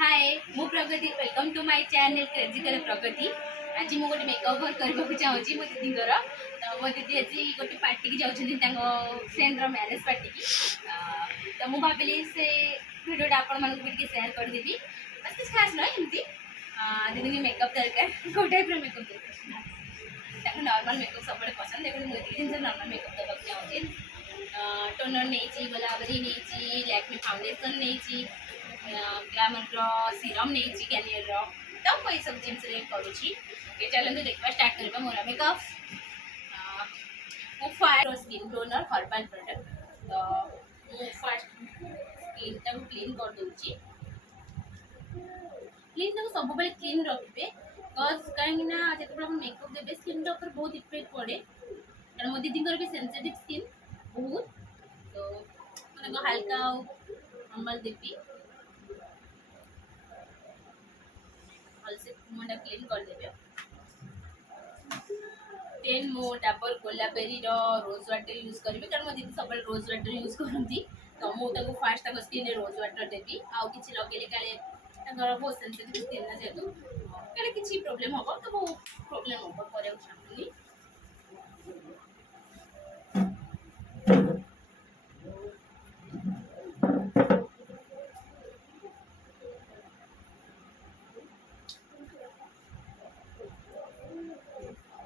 हाय मु Pragati welcome to my channel crazy करे प्रगति। आज मु गोटे मेकओवर करबा को चाहूची मो दीदी घर। तो मो दीदी आज गोटे पार्टी की जाउछन तांगो फ्रेंड रो मैरिज पार्टी की। तो मु भाबिली से वीडियो आपण मानको भी शेयर कर देबी। बस कुछ खास न एमती दीदी की मेकअप दरकार को टाइप रो मेकअप दरकार ताको नॉर्मल मेकअप सबले पसंद देखो मु दीदी से नॉर्मल मेकअप दबा चाहूची। टोनर नहीं गोलाबरी नहीं लैक्मे फाउंडेशन नहीं ग्लैमर सीरम नहीं कैनियर तो मुझे सब जिन करुँची चलते देखा स्टार्ट करवा मोर मेकअप। मो fire skin toner herbal product तो मु फास्ट स्किन टाक क्लीन कर दूची। क्लीन टाक सब बेले क्लीन रखिए बिकज कहीं जो मेकअप देवे स्किन ऊपर बहुत इफेक्ट पड़े कारण मो दीदी भी सेंसिटिव स्किन बहुत तो हल्का नॉर्मल देवी भलसे मुंडा क्लीन कर देबे। देन मो डाबर गोलाबेरी रोज वाटर यूज करी कारण मो दीदी सब रोज वाटर यूज करती तो मुझे फास्ट स्किन रोज वाटर देवी आउ कि लगे काले बहुत सेंसिटिव स्किन ना जेतु काले किसी प्रॉब्लम हम तो वो प्रॉब्लम हम कर चाहूँगी।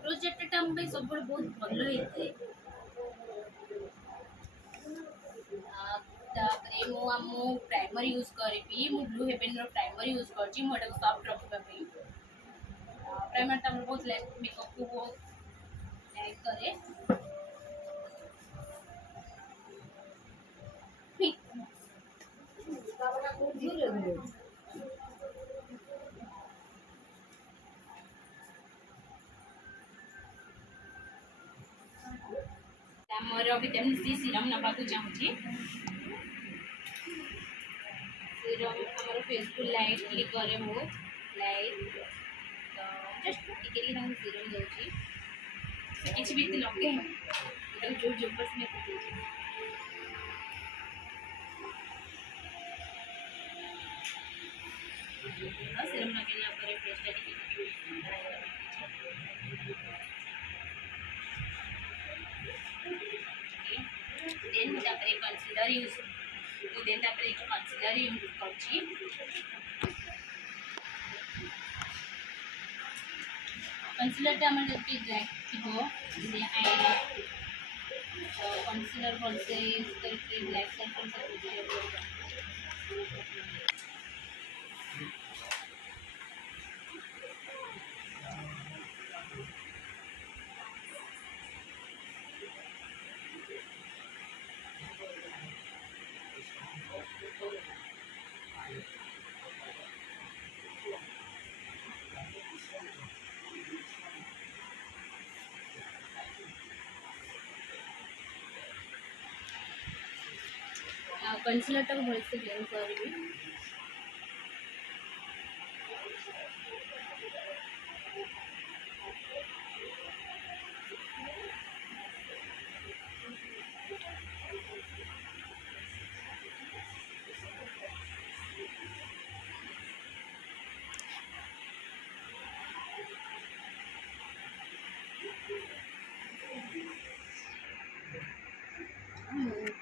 रोज वाटर हम सब बहुत भल होता है। तापरे मु प्राइमर यूज करी मु ब्लू हेवन रो प्राइमर यूज करची मोटा को सॉफ्ट रखबा पई। प्राइमर ता बहुत लाइक मेकअप को बहुत लाइक करे मोर विटामिन सी सीरम नबा को चाहूची। सीरम हमर फेस को लाइट क्लिक करे हो लाइट तो जस्ट टिके लिए हम सीरम दोची किछि भी लगे तो जो जो बस में दोची सीरम लगेला पर फेस टा टिके देन तापरे कंसीलर यूज देन तापरे कंसीलर यूज करची। कंसीलर टा हमर जति ब्लैक थिबो जे आई तो कंसीलर भलसे यूज करके ब्लैक सर्कल सब कंसीलर टाक भलसे ब्लेंड करबी।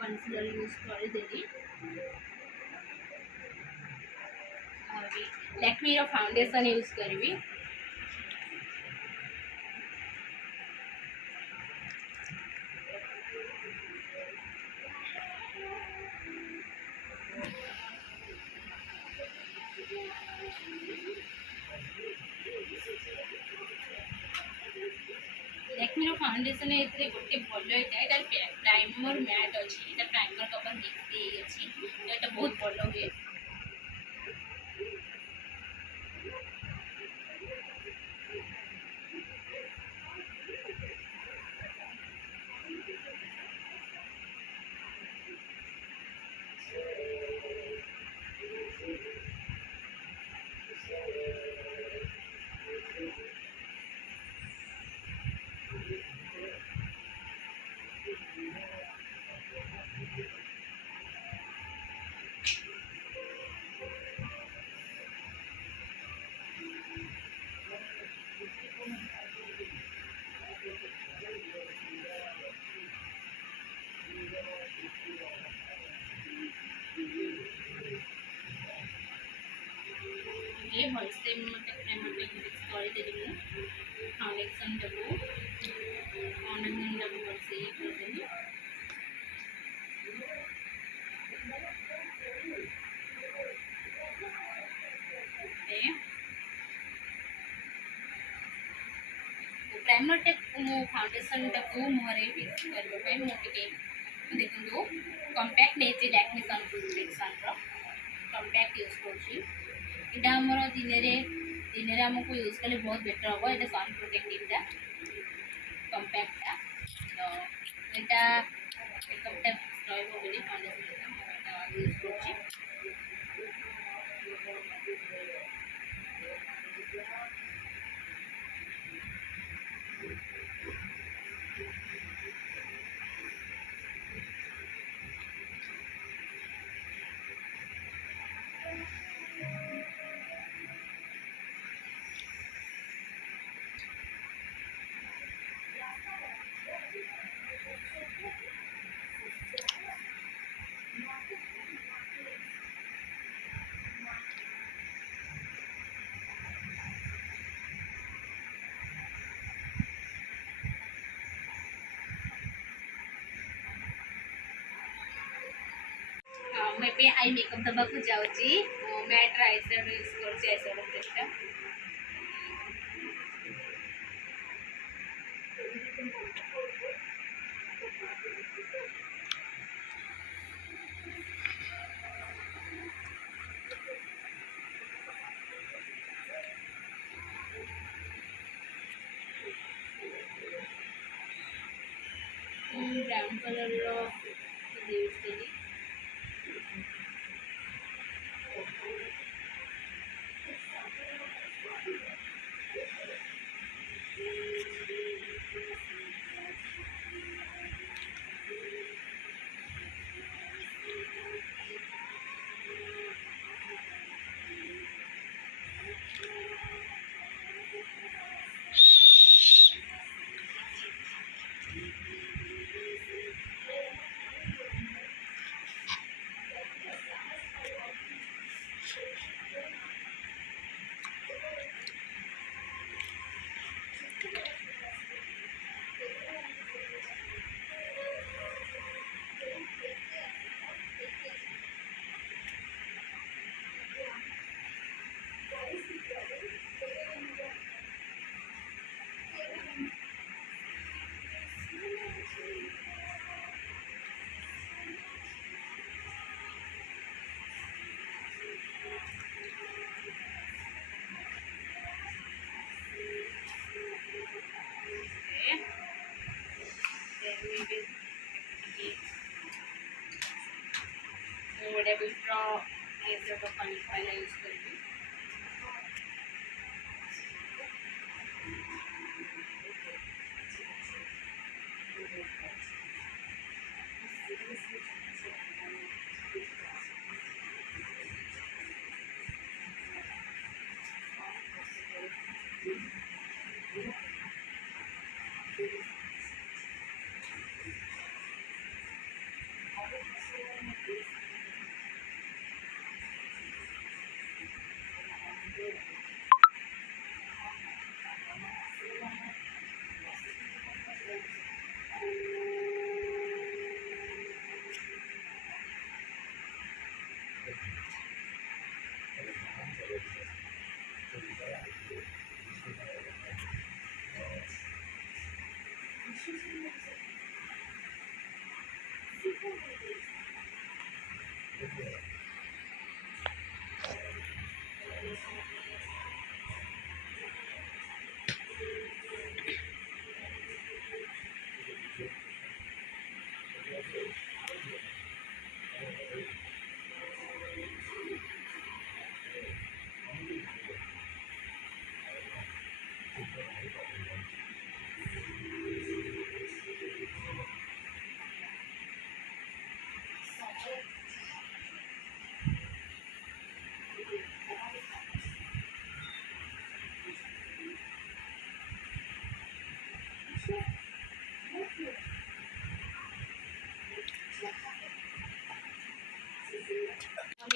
कंसीलर यूज कर देली लैक्मे रो फाउंडेशन यूज करबी। लैक्मे रो फाउंडेशन एतरे गोटे भल होता है प्राइमर मैट अच्छी प्राइमर कवर मिक्स अच्छी एटा बहुत भल हुए। ये भलसे मते प्रेमटे मिक्स କରିଦେବି फाउंडेशन टाକୁ फाउंडेशन टाକୁ भलसे କରିଦେବି ओके प्राइमर टाକୁ ମୁଁ फाउंडेशन टाକୁ मुहरे फिक्स କରିବା ପାଇଁ ମୁଁ ଟିକେ देखो कॉम्पैक्ट नेची लैक्मे सनस्क्रीन रो कॉम्पैक्ट यूज करछि इटा हमर दिन रे हमको यूज कले बहुत बेटर होबो एटा सन प्रोटेक्टिव टा कॉम्पैक्ट टा तो एटा मेकअप टा रहइबो बोली फाउंडेशन यूज करछि मैं पे आई मेकअप दबा को जाउची मैट आईशैडो यूज करछि आईशैडो पेटा ब्राउन कलर रो यूज करी बड़े बिट्रो ऐसे तो पहले यूज करेंगे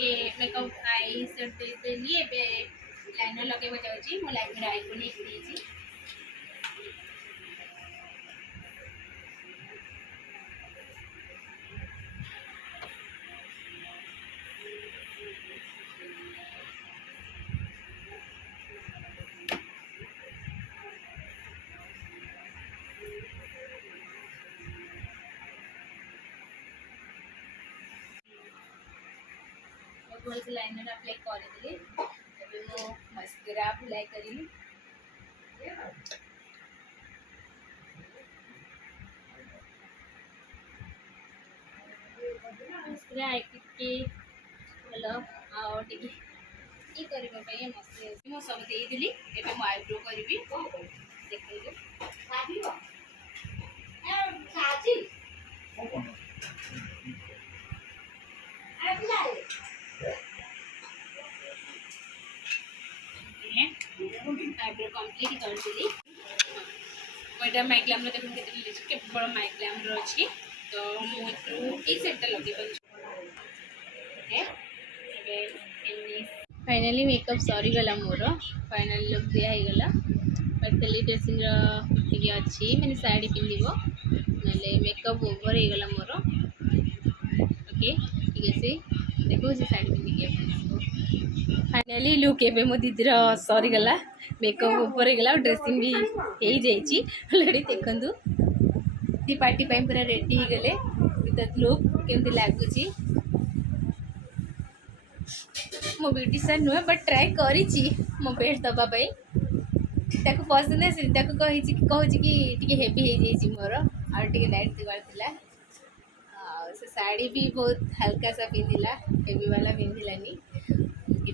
ये मेकअप आई सेट देली एबे लाइनर लगेबा जाउची मो लाइनर आई को नेक देची भल से लाइनर अप्लाई कर देली एबे मो मस्कारा अप्लाई करी मस्कारा आई के हेलो आ टिके ई करबा पई मस्त मो सब दे देली एबे मो आईब्रो करबी देखियो साबियो ए साजी अप्लाई आईब्रो कंप्लीट कर देली मोटा माइग्लाम रो देखो केते लिस्ट के बड़ माइग्लाम रो अछि तो मो ई सेट लगे बन है एबे फाइनली मेकअप सरी गला मोर फाइनल लुक दिया ही गला बट खाली ड्रेसिंग टिके अच्छी मैंने साड़ी पिंधिबो नले मेकअप ओवर ही गला मोर ओके ठीक है से देखो से साड़ी पिंधि के आपको फाइनली लुक एबे मो दीदीर सरी गला मेकअप ऊपर गला ड्रेसिंग भी हो जाइए ऑलरेडी देखंतु दी पार्टी पाई पूरा रेडी हो गले विद लुक केमती लागुची मो ब्यूटीशियन नुहे बट ट्राए करिची मो बेस्ट दबा पाई ताको पसंद है ताको कहूँ कि टिके हेवी हो जाइए मोर आ टिके लाइट दिवार थिला से साड़ी भी बहुत हल्का सा पिंधिला हेवी वाला पिंधिलानी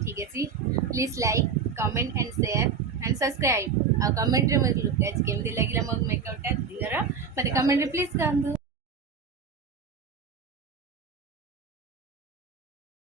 ठीक है please like comment and share and subscribe आ कमेंट रे मत लुक आज केमती लागिला मो मेकअप टा दीदर मते कमेंट रे प्लीज कहंतु।